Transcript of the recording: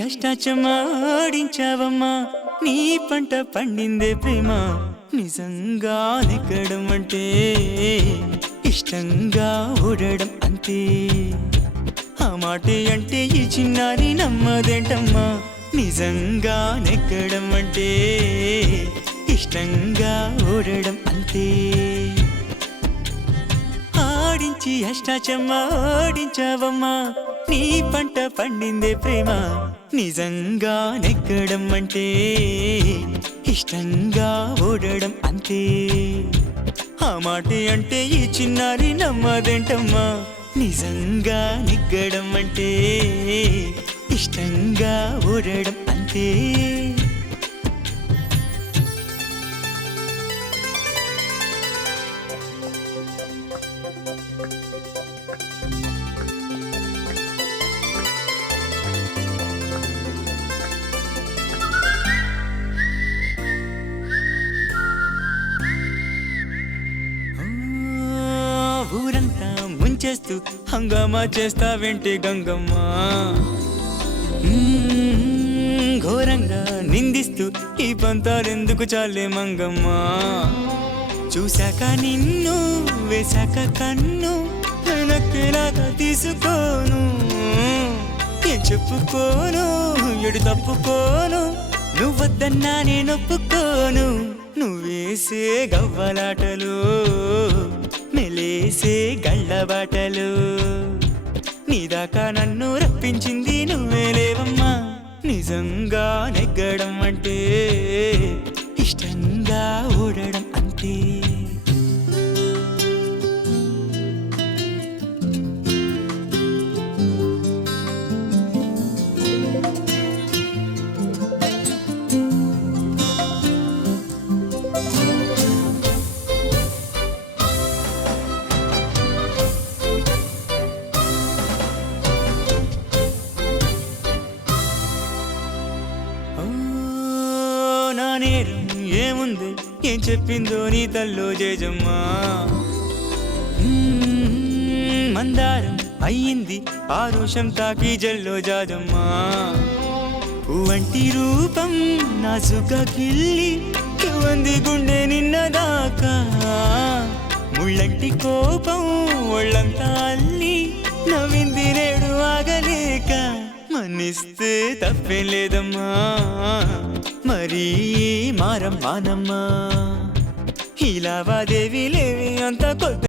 అష్టాచమ్మా ఆడించావమ్మా నీ పంట పండిందే ప్రేమ నిజంగా నెగ్గడం అంటే ఇష్టంగా ఓడడం అంతే ఆ మాటే అంటే ఈ చిన్నారి నమ్మదేంటమ్మా నిజంగా నెగ్గడం అంటే ఇష్టంగా ఓడడం అంతే ఆడించి అష్టాచమ్మా ఆడించావమ్మా నీ పంట పండిందే ప్రేమ నిజంగా నెగ్గడం అంటే ఇష్టంగా ఓడడం అంతే ఆ మాటే అంటే ఈ చిన్నారి నమ్మదేంటమ్మా నిజంగా నెగ్గడం అంటే ఇష్టంగా ఓడడం అంతే ఊరంతా ముంచేస్తూ హంగామా చేస్తావేంటి గంగమ్మ ఘోరంగా నిందిస్తూ ఈ పంతారెందుకు చాలే మంగమ్మ చూశాక నిన్ను వేశాక కన్ను నక్కేలాగా తీసుకోను ఏం చెప్పుకోను ఎడు తప్పుకోను నువ్వొద్దన్నా నేనొప్పుకోను నువ్వేసే గవ్వలాటలు మెలేసే గళ్ళబాటలు నీదాకా నన్ను రప్పించింది నువ్వే లేవమ్మా నిజంగా నెగ్గడం అంటే ఇష్టంగా ఓడడం అంతే నేరం ఏముంది ఏం చెప్పిందో నీ తల్లో జేజమ్మా మందారం అయ్యింది ఆరుషం తాకి జల్లో జాజమ్మా వంటి రూపం నాసుగా కిల్లి వంది గుండె నిన్నదాకా ముళ్ళంటి కోపం ఒళ్ళంతా అల్లి నవ్వింది నేడు ఆగలేక మన్నిస్తే తప్పేం లేదమ్మా మరీ మారం మానమ్మా ఈ లావాదేవీ లేవి అంత కొద్ది